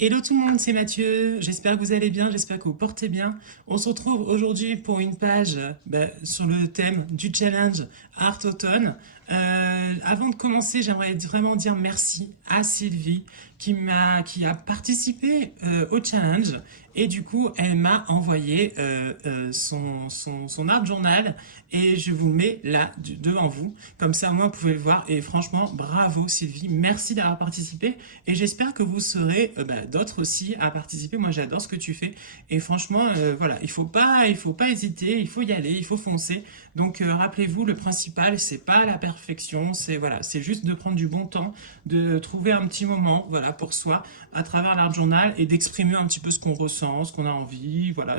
Hello tout le monde, c'est Mathieu. J'espère que vous allez bien, j'espère que vous portez bien. On se retrouve aujourd'hui pour une page sur le thème du challenge Art Automne. Avant de commencer, j'aimerais vraiment dire merci à Sylvie qui a participé au challenge et du coup elle m'a envoyé son art journal et je vous le mets là devant vous. Comme ça, moi, vous pouvez le voir. Et franchement, bravo Sylvie, merci d'avoir participé. Et j'espère que vous serez d'autres aussi à participer. Moi, j'adore ce que tu fais. Et franchement, voilà, il faut pas hésiter, il faut y aller, il faut foncer. Donc, rappelez-vous, le principal, c'est pas la perfection, c'est voilà, c'est juste de prendre du bon temps, de trouver un petit moment, voilà, pour soi, à travers l'art journal et d'exprimer un petit peu ce qu'on ressent, ce qu'on a envie, voilà,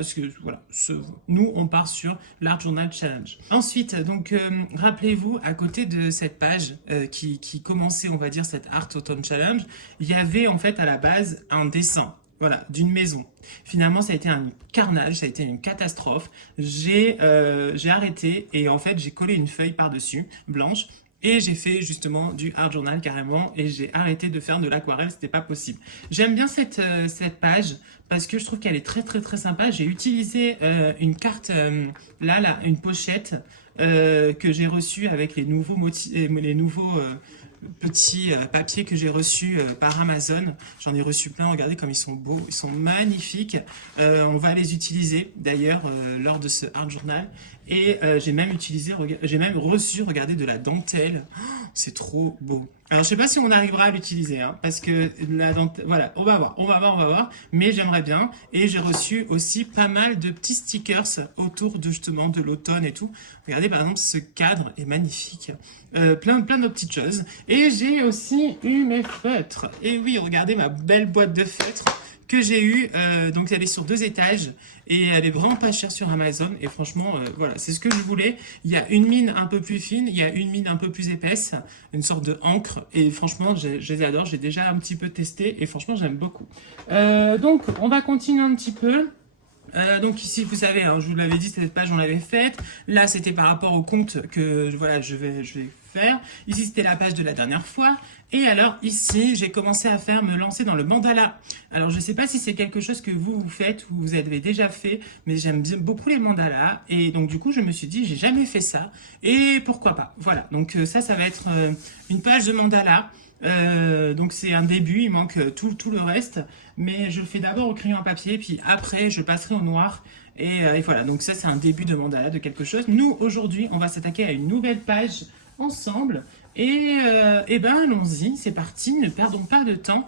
nous, on part sur l'art journal challenge. Ensuite, donc, rappelez-vous, à côté de cette page qui commençait, on va dire, cette Art Autumn Challenge, il y avait en fait à la base un dessin. Voilà, d'une maison. Finalement, ça a été un carnage, ça a été une catastrophe. J'ai arrêté et en fait, j'ai collé une feuille par-dessus, blanche, et j'ai fait justement du art journal carrément et j'ai arrêté de faire de l'aquarelle, c'était pas possible. J'aime bien cette page parce que je trouve qu'elle est très très très sympa. J'ai utilisé une carte, une pochette que j'ai reçue avec les nouveaux, petits papiers que j'ai reçus par Amazon. J'en ai reçu plein, regardez comme ils sont beaux, ils sont magnifiques. On va les utiliser d'ailleurs lors de ce art journal. Et j'ai même reçu, regardez, de la dentelle. Oh, c'est trop beau. Alors, je sais pas si on arrivera à l'utiliser, hein, parce que la dentelle, voilà, on va voir, mais j'aimerais bien. Et j'ai reçu aussi pas mal de petits stickers autour de justement de l'automne et tout. Regardez, par exemple, ce cadre est magnifique. Plein de petites choses. Et j'ai aussi eu mes feutres. Et oui, regardez ma belle boîte de feutres que j'ai eue. Donc, elle est sur 2 étages et elle est vraiment pas chère sur Amazon. Et franchement, voilà, c'est ce que je voulais. Il y a une mine un peu plus fine, il y a une mine un peu plus épaisse, une sorte de encre. Et franchement, je les adore. J'ai déjà un petit peu testé et franchement, j'aime beaucoup. Donc, on va continuer un petit peu. Donc ici, vous savez, hein, je vous l'avais dit, cette page on l'avait faite. Là, c'était par rapport au compte que voilà, je vais faire. Ici, c'était la page de la dernière fois. Et alors ici, j'ai commencé à me lancer dans le mandala. Alors je ne sais pas si c'est quelque chose que vous faites ou vous avez déjà fait, mais j'aime bien beaucoup les mandalas. Et donc du coup, je me suis dit, j'ai jamais fait ça. Et pourquoi pas. Voilà. Donc ça va être une page de mandala. Donc c'est un début, il manque tout le reste, mais je le fais d'abord au crayon à papier, puis après je passerai au noir, et voilà, donc ça c'est un début de mandala de quelque chose. Nous aujourd'hui on va s'attaquer à une nouvelle page ensemble, et ben allons-y, c'est parti, ne perdons pas de temps,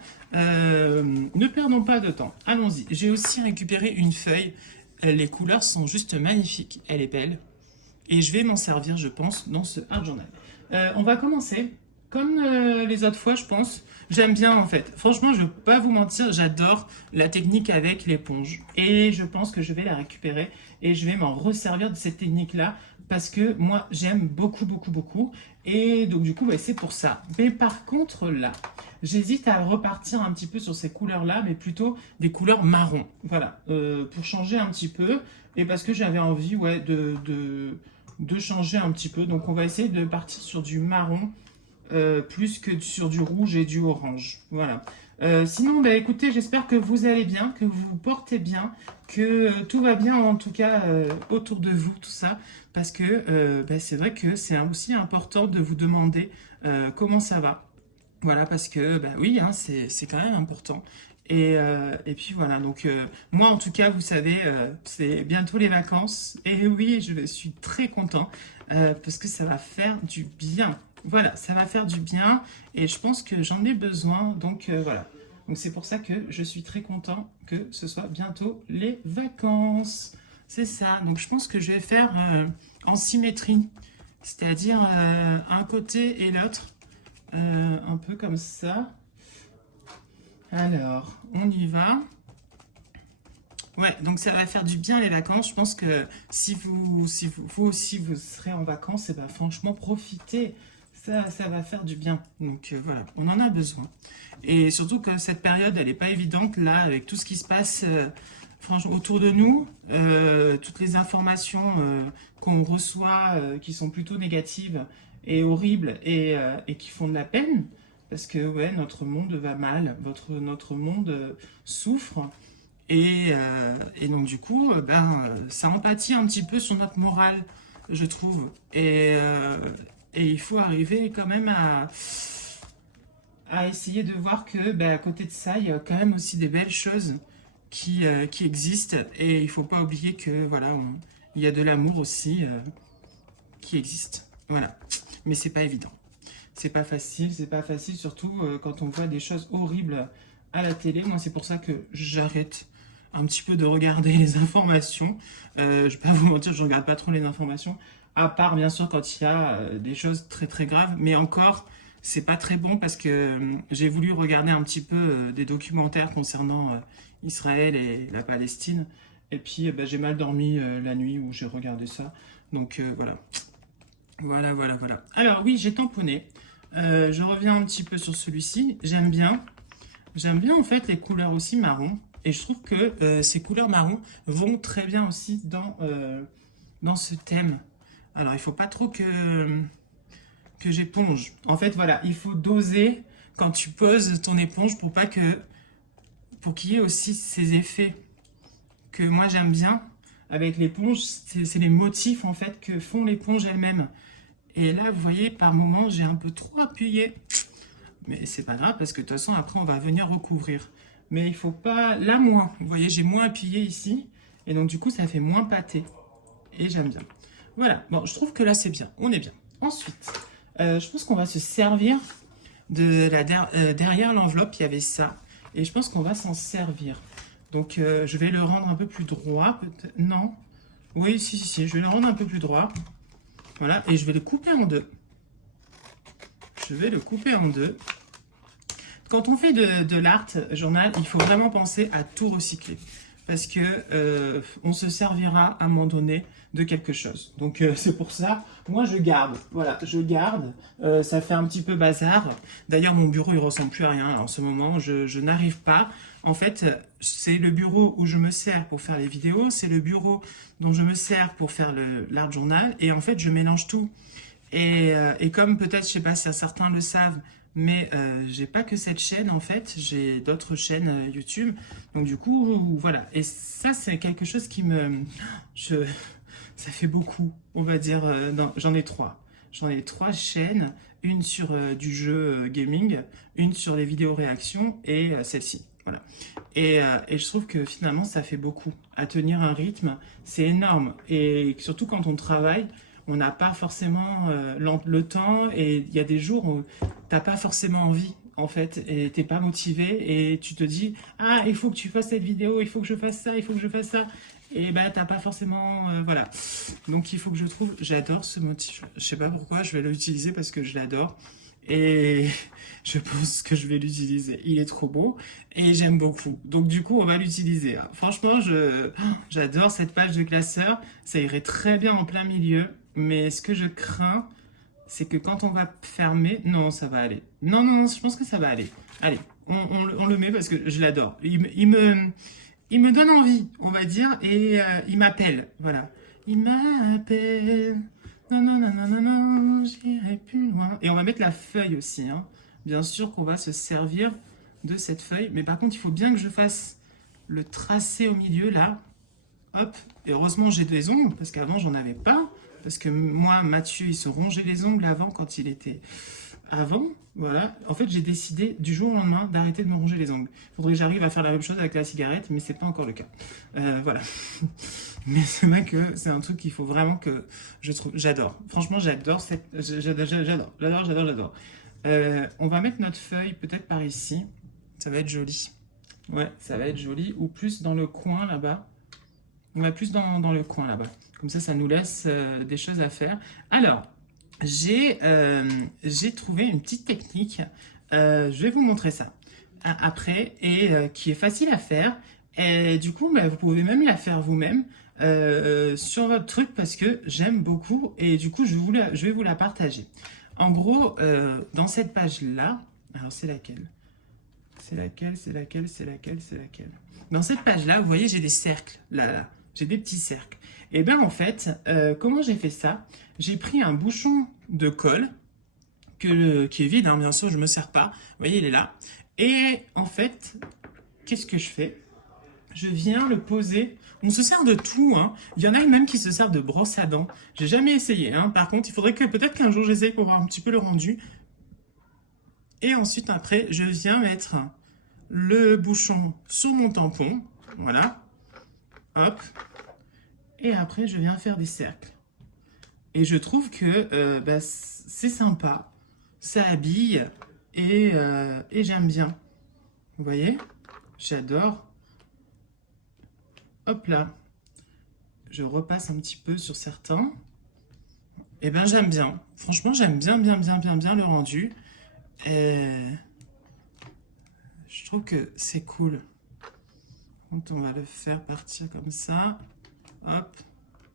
allons-y. J'ai aussi récupéré une feuille, les couleurs sont juste magnifiques, elle est belle, et je vais m'en servir je pense dans ce art journal. On va commencer. Comme les autres fois, je pense, j'aime bien en fait. Franchement, je ne vais pas vous mentir, j'adore la technique avec l'éponge. Et je pense que je vais la récupérer et je vais m'en resservir de cette technique-là parce que moi, j'aime beaucoup. Et donc, du coup, c'est pour ça. Mais par contre, là, j'hésite à repartir un petit peu sur ces couleurs-là, mais plutôt des couleurs marron. Voilà, pour changer un petit peu et parce que j'avais envie de changer un petit peu. Donc, on va essayer de partir sur du marron. Plus que sur du rouge et du orange. Voilà. Sinon, écoutez, j'espère que vous allez bien, que vous vous portez bien, que tout va bien en tout cas autour de vous, tout ça, parce que c'est vrai que c'est aussi important de vous demander comment ça va. Voilà, parce que oui, hein, c'est quand même important. Et puis voilà, donc moi en tout cas, vous savez, c'est bientôt les vacances. Et oui, je suis très content parce que ça va faire du bien. Voilà, ça va faire du bien et je pense que j'en ai besoin. Donc voilà, donc c'est pour ça que je suis très content que ce soit bientôt les vacances. C'est ça, donc je pense que je vais faire en symétrie, c'est-à-dire un côté et l'autre, un peu comme ça. Alors, on y va. Ouais, donc ça va faire du bien les vacances. Je pense que si vous aussi vous serez en vacances, et franchement profitez. Ça va faire du bien. Donc voilà, on en a besoin. Et surtout que cette période, elle n'est pas évidente là, avec tout ce qui se passe franchement autour de nous, toutes les informations qu'on reçoit qui sont plutôt négatives et horribles et qui font de la peine. parce que ouais, notre monde va mal, notre monde souffre. Et donc du coup, ça empathie un petit peu sur notre morale, je trouve. Et il faut arriver quand même à essayer de voir que à côté de ça, il y a quand même aussi des belles choses qui existent. Et il faut pas oublier que voilà, il y a de l'amour aussi qui existe. Voilà. Mais c'est pas évident. C'est pas facile, surtout quand on voit des choses horribles à la télé. Moi, c'est pour ça que j'arrête un petit peu de regarder les informations. Je vais pas vous mentir, je regarde pas trop les informations, à part bien sûr quand il y a des choses très très graves. Mais encore, c'est pas très bon parce que j'ai voulu regarder un petit peu des documentaires concernant Israël et la Palestine. Et puis j'ai mal dormi la nuit où j'ai regardé ça. Donc voilà. Voilà. Alors oui, j'ai tamponné. Je reviens un petit peu sur celui-ci. J'aime bien. J'aime bien en fait les couleurs aussi marron. Et je trouve que ces couleurs marron vont très bien aussi dans ce thème. Alors il faut pas trop que j'éponge. En fait voilà, il faut doser quand tu poses ton éponge pour qu'il y ait aussi ces effets que moi j'aime bien avec l'éponge. C'est les motifs en fait que font l'éponge elle-même. Et là, vous voyez, par moment, j'ai un peu trop appuyé. Mais c'est pas grave, parce que de toute façon, après, on va venir recouvrir. Mais il faut pas... Là, moins. Vous voyez, j'ai moins appuyé ici. Et donc, du coup, ça fait moins pâté. Et j'aime bien. Voilà. Bon, je trouve que là, c'est bien. On est bien. Ensuite, je pense qu'on va se servir de derrière l'enveloppe, il y avait ça. Et je pense qu'on va s'en servir. Donc, je vais le rendre un peu plus droit. Peut-être. Non. Oui, si. Je vais le rendre un peu plus droit. Voilà, et je vais le couper en deux. Quand on fait de l'art journal, il faut vraiment penser à tout recycler. Parce que on se servira à un moment donné de quelque chose. Donc c'est pour ça, moi je garde. Voilà, je garde. Ça fait un petit peu bazar. D'ailleurs, mon bureau, il ressemble plus à rien en ce moment. Je n'arrive pas. En fait, c'est le bureau où je me sers pour faire les vidéos. C'est le bureau dont je me sers pour faire l'art journal. Et en fait, je mélange tout. Et comme peut-être, je sais pas si certains le savent, mais j'ai pas que cette chaîne en fait, j'ai d'autres chaînes YouTube. Donc du coup, voilà. Et ça, c'est quelque chose qui ça fait beaucoup, on va dire. J'en ai trois. J'en ai trois chaînes, une sur du jeu gaming, une sur les vidéos réactions et celle-ci. Voilà. Et je trouve que finalement, ça fait beaucoup. À tenir un rythme, c'est énorme. Et surtout quand on travaille, on n'a pas forcément le temps et il y a des jours où t'as pas forcément envie en fait et t'es pas motivé et tu te dis ah il faut que tu fasses cette vidéo, il faut que je fasse ça, il faut que je fasse ça et t'as pas forcément voilà. Donc il faut que je trouve, j'adore ce motif, je sais pas pourquoi, je vais l'utiliser parce que je l'adore et je pense que je vais l'utiliser, il est trop beau et j'aime beaucoup, donc du coup on va l'utiliser. Franchement j'adore cette page de classeur, ça irait très bien en plein milieu. Mais ce que je crains, c'est que quand on va fermer... Non, ça va aller. Non, je pense que ça va aller. Allez, on le met parce que je l'adore. Il me donne envie, on va dire, et il m'appelle. Voilà. Il m'appelle. Non, j'irai plus loin. Et on va mettre la feuille aussi. Hein. Bien sûr qu'on va se servir de cette feuille. Mais par contre, il faut bien que je fasse le tracé au milieu, là. Hop. Et heureusement, j'ai des ongles, parce qu'avant, j'en avais pas. Parce que moi, Mathieu, il se rongeait les ongles avant, quand il était... Avant, voilà. En fait, j'ai décidé du jour au lendemain d'arrêter de me ronger les ongles. Il faudrait que j'arrive à faire la même chose avec la cigarette, mais c'est pas encore le cas. Voilà. Mais c'est vrai que c'est un truc qu'il faut vraiment que je trouve... J'adore. Franchement, j'adore cette... J'adore. On va mettre notre feuille peut-être par ici. Ça va être joli. Ouais, ça va être joli. Ou plus dans le coin, là-bas. On va plus dans le coin, là-bas. Comme ça nous laisse des choses à faire. Alors, j'ai trouvé une petite technique. Je vais vous montrer ça après et qui est facile à faire. Et du coup, vous pouvez même la faire vous-même sur votre truc parce que j'aime beaucoup. Et du coup, je vais vous la partager. En gros, dans cette page-là, alors c'est laquelle? C'est laquelle? Dans cette page-là, vous voyez, j'ai des cercles. Là. J'ai des petits cercles. Et bien en fait, comment j'ai fait ça? J'ai pris un bouchon de colle qui est vide, hein, bien sûr, je ne me sers pas. Vous voyez, il est là. Et en fait, qu'est-ce que je fais? Je viens le poser. On se sert de tout, hein. Il y en a même qui se servent de brosse à dents. J'ai jamais essayé, hein. Par contre, il faudrait que peut-être qu'un jour j'essaye pour voir un petit peu le rendu. Et ensuite, après, je viens mettre le bouchon sur mon tampon. Voilà. Hop. Et après, je viens faire des cercles. Et je trouve que bah, c'est sympa. Ça habille et j'aime bien. Vous voyez? J'adore. Hop là. Je repasse un petit peu sur certains. Et ben j'aime bien. Franchement, j'aime bien le rendu. Et je trouve que c'est cool. Donc on va le faire partir comme ça. Hop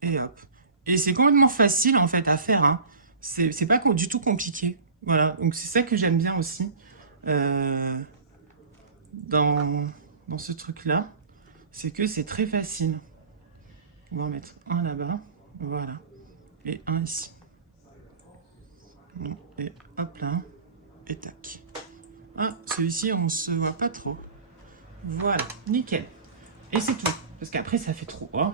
et hop. Et c'est complètement facile en fait à faire. Hein. C'est pas du tout compliqué. Voilà. Donc c'est ça que j'aime bien aussi dans ce truc-là. C'est que c'est très facile. On va en mettre un là-bas. Voilà. Et un ici. Et hop là. Et tac. Ah, celui-ci, on se voit pas trop. Voilà, nickel. Et c'est tout. Parce qu'après, ça fait trop. Hein.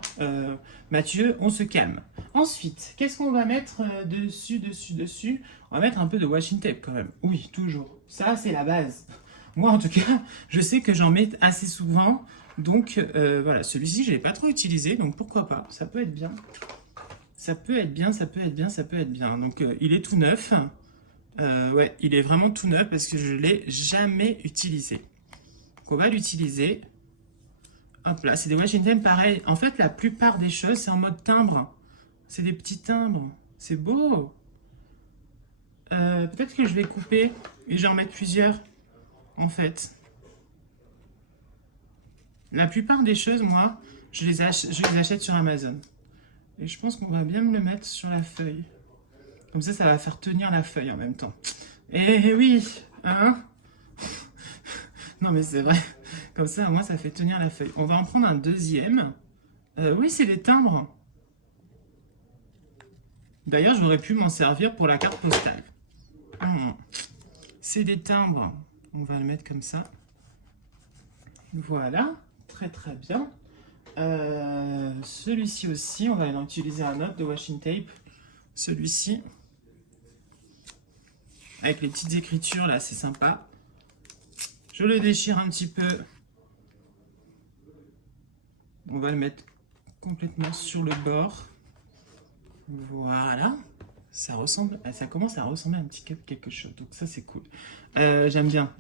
Mathieu, on se calme. Ensuite, qu'est-ce qu'on va mettre dessus? On va mettre un peu de washing tape quand même. Oui, toujours. Ça, c'est la base. Moi, en tout cas, je sais que j'en mets assez souvent. Donc, voilà, celui-ci, je ne l'ai pas trop utilisé. Donc, pourquoi pas? Ça peut être bien. Ça peut être bien. Donc, il est tout neuf. Ouais, il est vraiment tout neuf parce que je ne l'ai jamais utilisé. Donc, on va l'utiliser. Hop là, c'est des washing tape pareil. En fait, la plupart des choses, c'est en mode timbre. C'est des petits timbres. C'est beau. Peut-être que je vais couper et j'en mettre plusieurs, en fait. La plupart des choses, moi, je les achète sur Amazon. Et je pense qu'on va bien me le mettre sur la feuille. Comme ça va faire tenir la feuille en même temps. Et oui, hein? Non, mais c'est vrai. Comme ça, moi, ça fait tenir la feuille. On va en prendre un deuxième. Oui, c'est des timbres. D'ailleurs, j'aurais pu m'en servir pour la carte postale. C'est des timbres. On va le mettre comme ça. Voilà. Très bien. Celui-ci aussi, on va en utiliser un autre de washing tape. Celui-ci. Avec les petites écritures, là, c'est sympa. Je le déchire un petit peu. On va le mettre complètement sur le bord. Voilà. Ça commence à ressembler à un petit quelque chose. Donc ça, c'est cool. J'aime bien.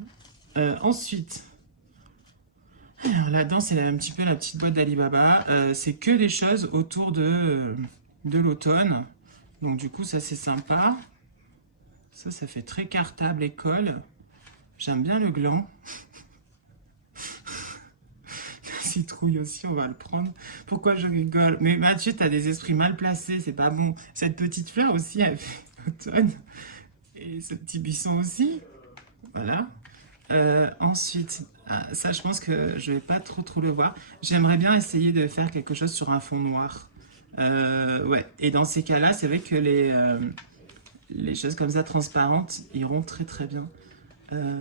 Ensuite, alors là-dedans, c'est un petit peu la petite boîte d'Alibaba. C'est que des choses autour de l'automne. Donc du coup, ça, c'est sympa. Ça fait très cartable école. J'aime bien le gland. La citrouille aussi, on va le prendre. Pourquoi je rigole? Mais Mathieu, t'as des esprits mal placés, c'est pas bon. Cette petite fleur aussi, elle fait l'automne. Et ce petit buisson aussi. Voilà. Ensuite, ça, je pense que je vais pas trop le voir. J'aimerais bien essayer de faire quelque chose sur un fond noir. Ouais. Et dans ces cas-là, c'est vrai que les choses comme ça transparentes iront très bien.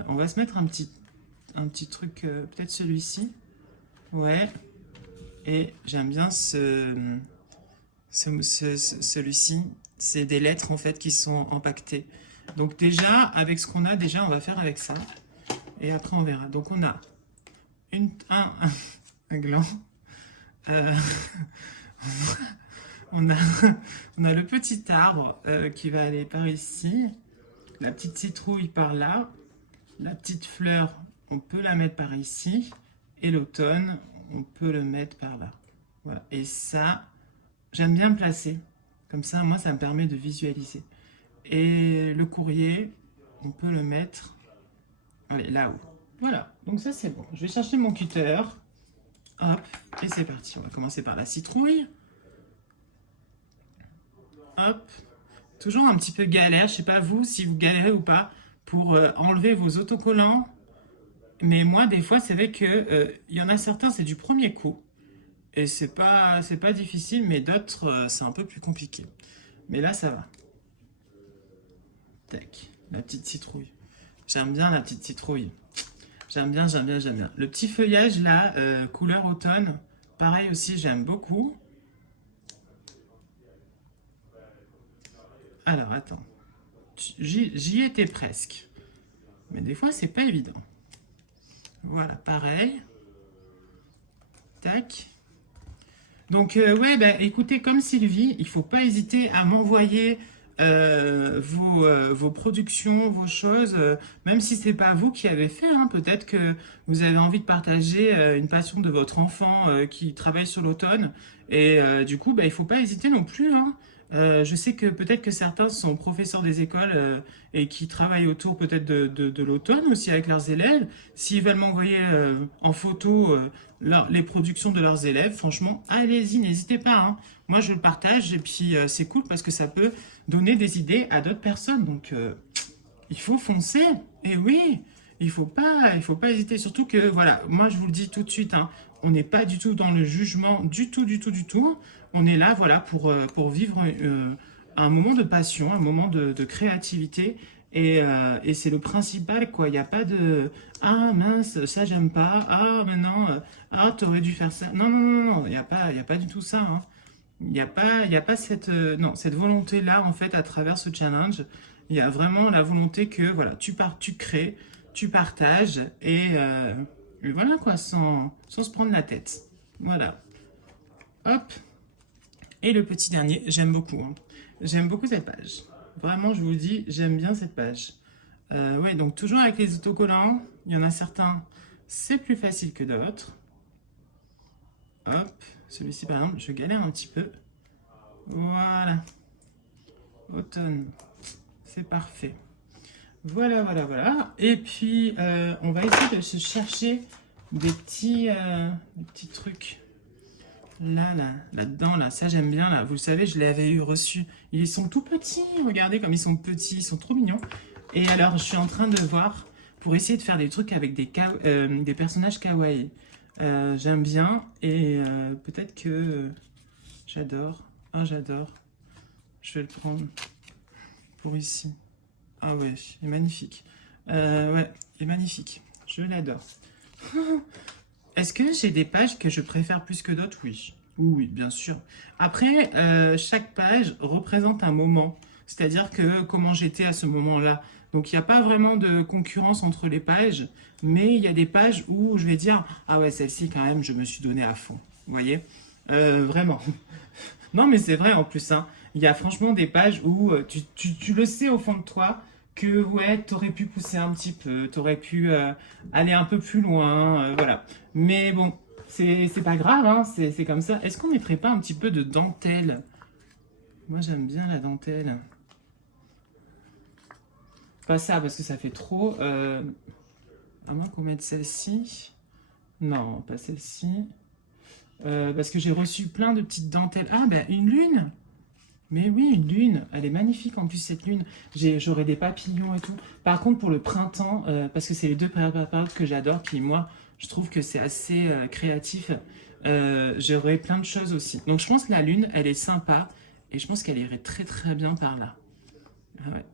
On va se mettre un petit truc, peut-être celui-ci. Ouais. Et j'aime bien celui-ci. C'est des lettres en fait qui sont empaquetées. Donc déjà, avec ce qu'on a, on va faire avec ça. Et après, on verra. Donc on a un gland. On a le petit arbre qui va aller par ici. La petite citrouille par là. La petite fleur, on peut la mettre par ici. Et l'automne, on peut le mettre par là. Voilà. Et ça, j'aime bien placer. Comme ça, moi, ça me permet de visualiser. Et le courrier, on peut le mettre là-haut. Voilà, donc ça, c'est bon. Je vais chercher mon cutter. Hop, et c'est parti. On va commencer par la citrouille. Hop. Toujours un petit peu galère. Je sais pas vous, si vous galérez ou pas, pour enlever vos autocollants. Mais moi, des fois, c'est vrai que y en a certains, c'est du premier coup. Et c'est pas difficile, mais d'autres, c'est un peu plus compliqué. Mais là, ça va. Tac. La petite citrouille. J'aime bien la petite citrouille. J'aime bien, j'aime bien, j'aime bien. Le petit feuillage là, couleur automne, pareil aussi, j'aime beaucoup. Alors, attends. J'y étais presque. Mais des fois, c'est pas évident. Voilà, pareil. Tac. Donc, ouais, bah, écoutez, comme Sylvie, il faut pas hésiter à m'envoyer vos productions, vos choses, même si c'est pas vous qui avez fait, hein, peut-être que vous avez envie de partager une passion de votre enfant qui travaille sur l'automne. Et du coup, bah, il faut pas hésiter non plus, hein. Je sais que peut-être que certains sont professeurs des écoles et qui travaillent autour peut-être de l'automne aussi avec leurs élèves. S'ils veulent m'envoyer en photo les productions de leurs élèves, franchement, allez-y, n'hésitez pas, hein. Moi, je le partage et puis c'est cool parce que ça peut donner des idées à d'autres personnes. Donc, il faut foncer. Et oui, il faut pas hésiter. Surtout que, voilà, moi, je vous le dis tout de suite, hein, on n'est pas du tout dans le jugement, du tout, du tout, du tout. On est là, voilà, pour vivre un moment de passion, un moment de créativité. Et c'est le principal, quoi. Il n'y a pas de ah mince, ça j'aime pas. Ah maintenant, ah t'aurais dû faire ça. Non, non, non, non, il y a pas du tout ça, hein. Il y a pas cette, non, cette volonté-là, en fait, à travers ce challenge. Il y a vraiment la volonté que, voilà, tu crées, tu partages, et voilà, quoi, sans se prendre la tête. Voilà. Hop. Et le petit dernier, j'aime beaucoup, hein. J'aime beaucoup cette page. Vraiment, je vous le dis, j'aime bien cette page. Ouais, donc toujours avec les autocollants. Il y en a certains, c'est plus facile que d'autres. Hop, celui-ci par exemple, je galère un petit peu. Voilà. Automne, c'est parfait. Voilà, voilà, voilà. Et puis, on va essayer de se chercher des petits trucs. Là-dedans, là, ça j'aime bien, là. Vous le savez, je l'avais eu reçu. Ils sont tout petits, regardez comme ils sont petits, ils sont trop mignons. Et alors, je suis en train de voir pour essayer de faire des trucs avec des personnages kawaii. J'aime bien et peut-être que j'adore. Ah, j'adore. Je vais le prendre pour ici. Ah ouais, il est magnifique. Ouais, il est magnifique. Je l'adore. Est-ce que j'ai des pages que je préfère plus que d'autres? Oui. Oui, bien sûr. Après, chaque page représente un moment. C'est-à-dire que comment j'étais à ce moment-là. Donc, il n'y a pas vraiment de concurrence entre les pages, mais il y a des pages où je vais dire, ah ouais, celle-ci, quand même, je me suis donné à fond. Vous voyez? Vraiment. Non, mais c'est vrai en plus, hein. Il y a franchement des pages où tu le sais au fond de toi que ouais, t'aurais pu pousser un petit peu, t'aurais pu aller un peu plus loin, voilà. Mais bon, c'est pas grave, hein, c'est comme ça. Est-ce qu'on mettrait pas un petit peu de dentelle? Moi, j'aime bien la dentelle. Pas ça, parce que ça fait trop. À moins qu'on mette celle-ci. Non, pas celle-ci. Parce que j'ai reçu plein de petites dentelles. Ah, ben une lune! Mais oui, une lune. Elle est magnifique en plus, cette lune. J'aurai des papillons et tout. Par contre, pour le printemps, parce que c'est les deux périodes que j'adore, puis moi, je trouve que c'est assez créatif, j'aurai plein de choses aussi. Donc, je pense que la lune, elle est sympa. Et je pense qu'elle irait très très bien par là. Ah, ouais.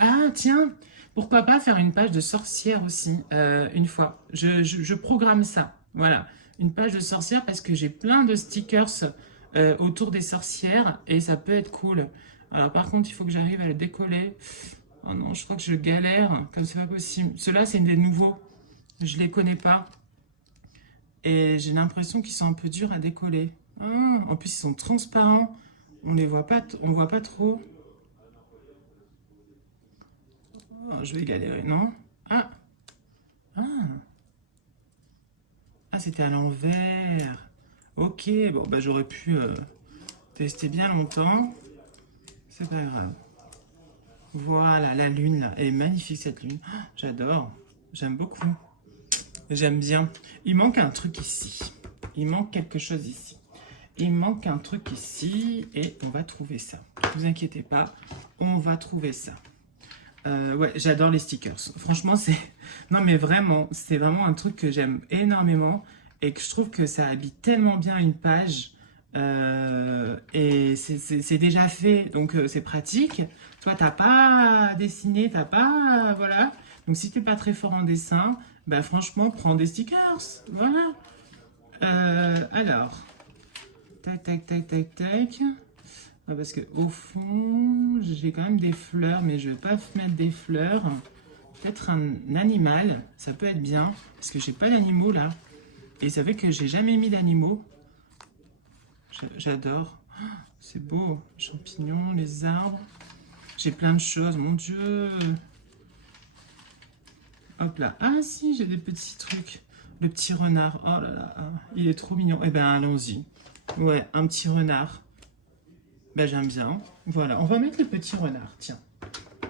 Ah, tiens! Pourquoi pas faire une page de sorcière aussi, une fois. Je programme ça. Voilà. Une page de sorcière parce que j'ai plein de stickers autour des sorcières et ça peut être cool. Alors par contre, il faut que j'arrive à le décoller. Oh non, je crois que je galère, comme c'est pas possible. Ceux-là, c'est des nouveaux. Je les connais pas. Et j'ai l'impression qu'ils sont un peu durs à décoller. Ah, en plus, ils sont transparents. On les voit pas, on voit pas trop. Oh, je vais galérer, non? Ah! Ah! Ah, c'était à l'envers. Ok, bon, bah j'aurais pu tester bien longtemps. C'est pas grave. Voilà, la lune, là. Elle est magnifique, cette lune. Oh, j'adore. J'aime beaucoup. J'aime bien. Il manque un truc ici. Il manque quelque chose ici. Il manque un truc ici et on va trouver ça. Ne vous inquiétez pas, on va trouver ça. Ouais, j'adore les stickers. Franchement, c'est... Non, mais vraiment, c'est vraiment un truc que j'aime énormément et que je trouve que ça habille tellement bien une page. Et c'est déjà fait, donc c'est pratique. Toi, t'as pas dessiné, t'as pas... Voilà. Donc si t'es pas très fort en dessin, bah franchement, prends des stickers. Voilà. Alors, tac, tac, tac, tac, tac. Ah, parce que au fond, j'ai quand même des fleurs, mais je vais pas mettre des fleurs. Peut-être un animal, ça peut être bien, parce que j'ai pas d'animaux là. Et ça fait que j'ai jamais mis d'animaux. J'adore. Oh, c'est beau. Champignons, les arbres. J'ai plein de choses, mon Dieu. Hop là. Ah si, j'ai des petits trucs. Le petit renard. Oh là là, il est trop mignon. Eh ben, allons-y. Ouais, un petit renard. Ben, j'aime bien. Voilà, on va mettre le petit renard, tiens.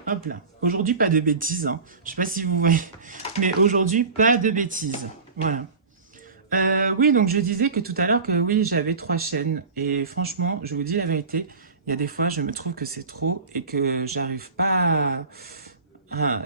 Hop là. Aujourd'hui, pas de bêtises. Hein. Je sais pas si vous voyez. Mais aujourd'hui, pas de bêtises. Voilà. Oui, donc je disais que tout à l'heure que oui, j'avais 3 chaînes. Et franchement, je vous dis la vérité, il y a des fois, je me trouve que c'est trop et que j'arrive pas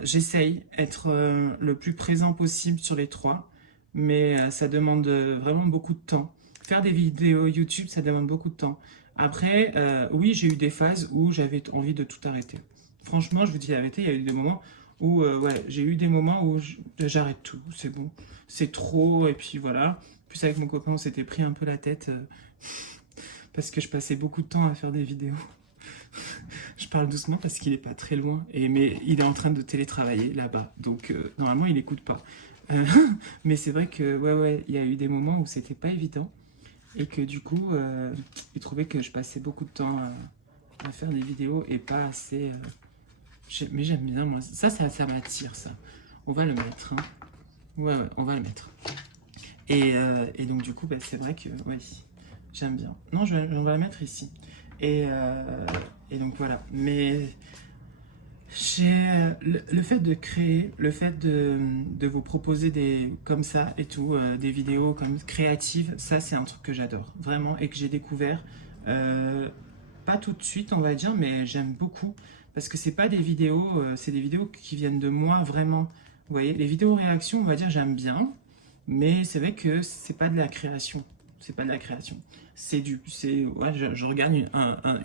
j'essaye d'être le plus présent possible sur les 3. Mais ça demande vraiment beaucoup de temps. Faire des vidéos YouTube, ça demande beaucoup de temps. Après, oui, j'ai eu des phases où j'avais envie de tout arrêter. Franchement, je vous dis la vérité, il y a eu des moments où ouais, j'ai eu des moments où j'arrête tout, c'est bon, c'est trop, et puis voilà. Plus avec mon copain, on s'était pris un peu la tête parce que je passais beaucoup de temps à faire des vidéos. Je parle doucement parce qu'il est pas très loin, mais il est en train de télétravailler là-bas, donc normalement il écoute pas. Euh, mais c'est vrai que ouais, il y a eu des moments où c'était pas évident et que du coup, il trouvait que je passais beaucoup de temps à faire des vidéos et pas assez. Mais j'aime bien, moi. Ça m'attire, ça. On va le mettre. Hein. Ouais, on va le mettre. Et donc, du coup, bah, c'est vrai que, ouais, j'aime bien. Non, on va la mettre ici. Et donc, voilà. Mais j'ai le fait de créer, le fait de vous proposer comme ça et tout, des vidéos comme créatives, ça, c'est un truc que j'adore. Vraiment, et que j'ai découvert. Pas tout de suite, on va dire, mais j'aime beaucoup. Parce que c'est pas des vidéos, c'est des vidéos qui viennent de moi vraiment. Vous voyez, les vidéos réactions, on va dire, j'aime bien, mais c'est vrai que c'est pas de la création. C'est pas de la création. Ouais, je regarde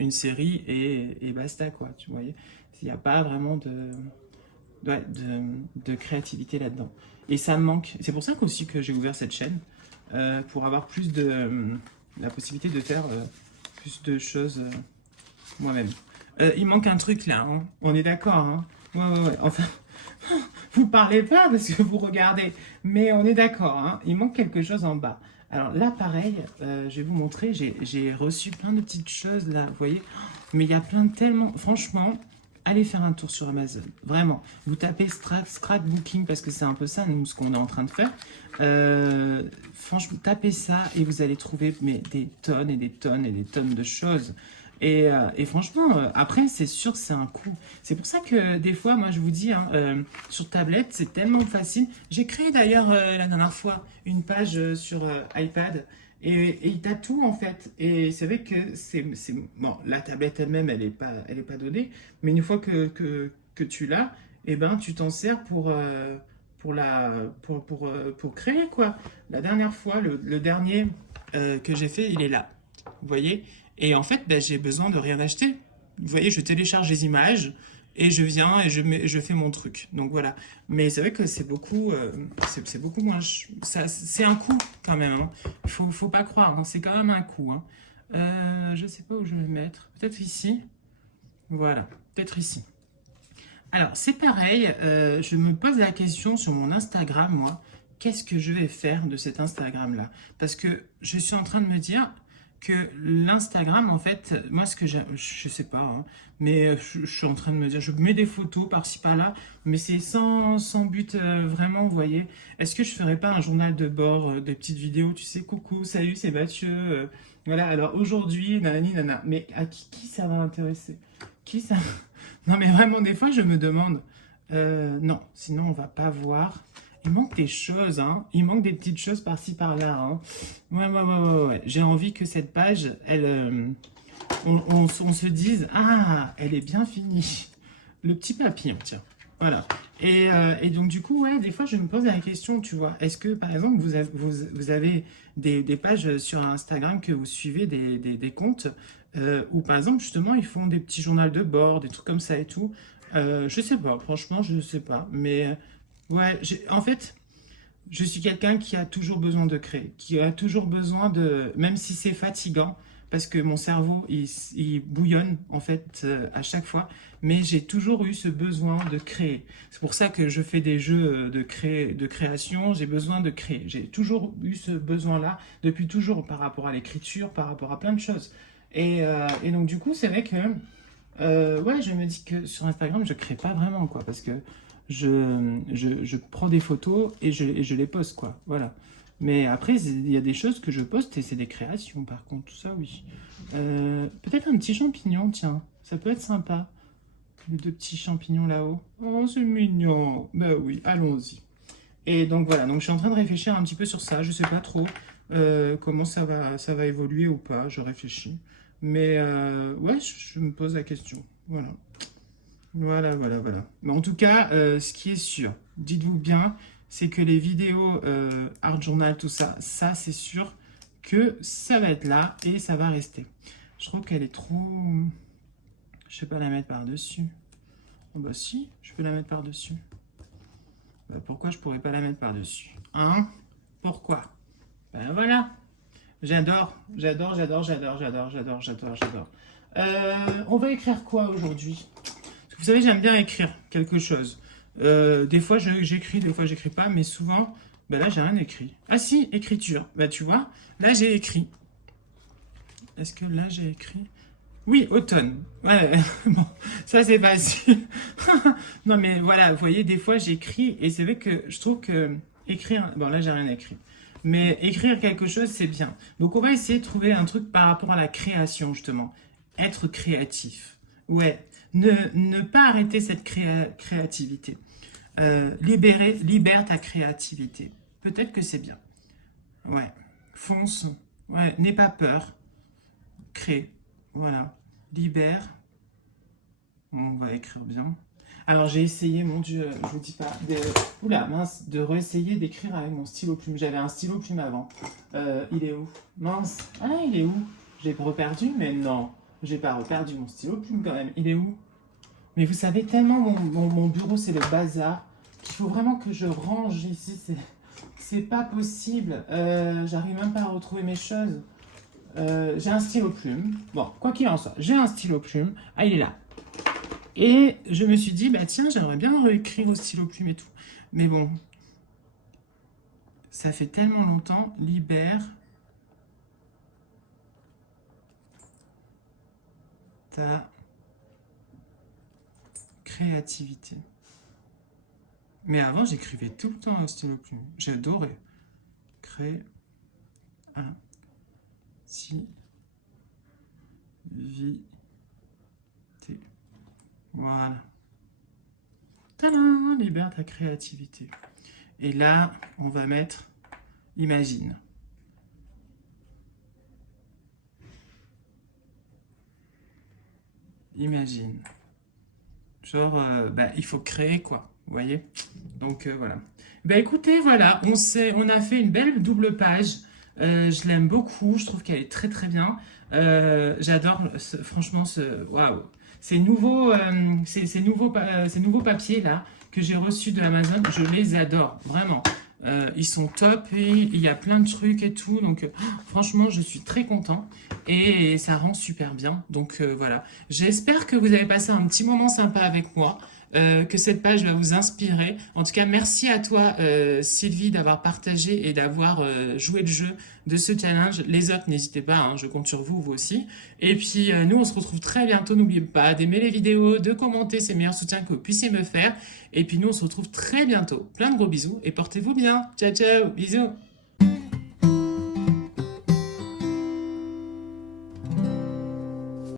une série et basta, quoi. Tu vois, il n'y a pas vraiment ouais, de créativité là-dedans. Et ça me manque. C'est pour ça aussi que j'ai ouvert cette chaîne, pour avoir plus la possibilité de faire plus de choses moi-même. Il manque un truc là, hein. On est d'accord, hein. Ouais. Enfin, vous parlez pas parce que vous regardez, mais on est d'accord, hein. Il manque quelque chose en bas. Alors là, pareil, je vais vous montrer, j'ai reçu plein de petites choses là, vous voyez. Mais il y a tellement... Franchement, allez faire un tour sur Amazon, vraiment. Vous tapez scrapbooking parce que c'est un peu ça, nous, ce qu'on est en train de faire. Franchement, tapez ça et vous allez trouver des tonnes et des tonnes et des tonnes de choses. Et franchement, après, c'est sûr, c'est un coût. C'est pour ça que des fois, moi, je vous dis, hein, sur tablette, c'est tellement facile. J'ai créé d'ailleurs la dernière fois une page sur iPad et il t'a tout en fait. Et c'est vrai que bon, la tablette elle-même, elle est pas donnée, mais une fois que tu l'as, eh ben, tu t'en sers pour créer quoi. La dernière fois, le dernier que j'ai fait, il est là. Vous voyez? Et en fait, ben, j'ai besoin de rien acheter. Vous voyez, je télécharge les images et je viens et je fais mon truc. Donc voilà. Mais c'est vrai que c'est beaucoup moins. C'est un coût quand même. Hein. Faut pas croire. Hein. C'est quand même un coût. Hein. Je sais pas où je vais le mettre. Peut-être ici. Voilà. Peut-être ici. Alors, c'est pareil. Je me pose la question sur mon Instagram, moi. Qu'est-ce que je vais faire de cet Instagram-là? Parce que je suis en train de me dire que l'Instagram, en fait, moi, ce que je sais pas, hein, mais je suis en train de me dire, je mets des photos par-ci, par-là, mais c'est sans but vraiment, vous voyez. Est-ce que je ferais pas un journal de bord, des petites vidéos, tu sais, coucou, salut, c'est Mathieu, voilà, alors aujourd'hui, nanani, nana, mais à qui ça va intéresser? Qui ça... Non, mais vraiment, des fois, je me demande, non, sinon, on va pas voir. Il manque des choses, hein. Il manque des petites choses par-ci, par-là, hein. Ouais. J'ai envie que cette page, on se dise, ah, elle est bien finie. Le petit papillon, tiens. Voilà. Et donc, du coup, ouais, des fois, je me pose la question, tu vois, est-ce que, par exemple, vous avez des pages sur Instagram que vous suivez, des comptes, où, par exemple, justement, ils font des petits journaux de bord, des trucs comme ça et tout. Je sais pas, franchement, je sais pas. Mais, ouais, en fait, je suis quelqu'un qui a toujours besoin de créer, qui a toujours besoin de, même si c'est fatigant, parce que mon cerveau, il bouillonne en fait à chaque fois, mais j'ai toujours eu ce besoin de créer. C'est pour ça que je fais des jeux de création, j'ai besoin de créer. J'ai toujours eu ce besoin-là, depuis toujours, par rapport à l'écriture, par rapport à plein de choses. Et donc du coup, c'est vrai que ouais, je me dis que sur Instagram, je crée pas vraiment, quoi, parce que je prends des photos et je les poste, quoi, voilà. Mais après, il y a des choses que je poste et c'est des créations, par contre, tout ça, oui. Peut-être un petit champignon, tiens, ça peut être sympa. Les deux petits champignons là-haut. Oh, c'est mignon. Ben oui, allons-y. Et donc voilà, donc je suis en train de réfléchir un petit peu sur ça. Je sais pas trop comment ça va évoluer ou pas. Je réfléchis. Mais ouais, je me pose la question. Voilà. Voilà, voilà, voilà. Mais en tout cas, ce qui est sûr, dites-vous bien, c'est que les vidéos Art Journal, tout ça, ça c'est sûr que ça va être là et ça va rester. Je trouve qu'elle est trop... Je sais pas la mettre par-dessus. Oh bah si, je peux la mettre par-dessus. Bah pourquoi je pourrais pas la mettre par-dessus? Hein? Pourquoi? Ben voilà. J'adore, j'adore, j'adore, j'adore, j'adore, j'adore, j'adore, j'adore. On va écrire quoi aujourd'hui? Vous savez, j'aime bien écrire quelque chose. Des fois, j'écris, des fois, j'écris pas, mais souvent, ben là, j'ai rien écrit. Ah si, écriture. Bah tu vois, là, j'ai écrit. Est-ce que là, j'ai écrit? Oui, automne. Ouais, bon, ça, c'est facile. Non, mais voilà, vous voyez, des fois, j'écris, et c'est vrai que je trouve que écrire... Bon, là, j'ai rien écrit. Mais écrire quelque chose, c'est bien. Donc, on va essayer de trouver un truc par rapport à la création, justement. Être créatif. Ouais. Ne pas arrêter cette créativité. Libère ta créativité. Peut-être que c'est bien. Ouais. Fonce. Ouais. N'aie pas peur. Crée. Voilà. Libère. On va écrire bien. Alors j'ai essayé, mon Dieu, je vous dis pas, oula, mince, de réessayer d'écrire avec mon stylo plume. J'avais un stylo plume avant. Il est où? Mince. Ah, il est où? J'ai reperdu, mais non. J'ai pas reperdu mon stylo plume quand même. Il est où? Mais vous savez, tellement mon bureau, c'est le bazar, qu'il faut vraiment que je range ici. C'est pas possible. J'arrive même pas à retrouver mes choses. J'ai un stylo plume. Bon, quoi qu'il en soit, j'ai un stylo plume. Ah, il est là. Et je me suis dit, bah tiens, j'aimerais bien réécrire au stylo plume et tout. Mais bon, ça fait tellement longtemps. Libère ta créativité. Mais avant, j'écrivais tout le temps au stylo plume. J'adorais. Créativité. Voilà. Tadam! Libère ta créativité. Et là, on va mettre imagine. Imagine. Genre, bah, il faut créer quoi. Vous voyez? Donc voilà. Bah écoutez, voilà, on a fait une belle double page. Je l'aime beaucoup, je trouve qu'elle est très très bien. J'adore, franchement, waouh. Ces nouveaux papiers là que j'ai reçus de Amazon, je les adore, vraiment. Ils sont top et il y a plein de trucs et tout. Donc franchement, je suis très content et ça rend super bien. Donc voilà. J'espère que vous avez passé un petit moment sympa avec moi. Que cette page va vous inspirer. En tout cas, merci à toi, Sylvie, d'avoir partagé et d'avoir joué le jeu de ce challenge. Les autres, n'hésitez pas, hein, je compte sur vous, vous aussi. Et puis, nous, on se retrouve très bientôt. N'oubliez pas d'aimer les vidéos, de commenter, c'est le meilleur soutien que vous puissiez me faire. Et puis, nous, on se retrouve très bientôt. Plein de gros bisous et portez-vous bien. Ciao, ciao, bisous.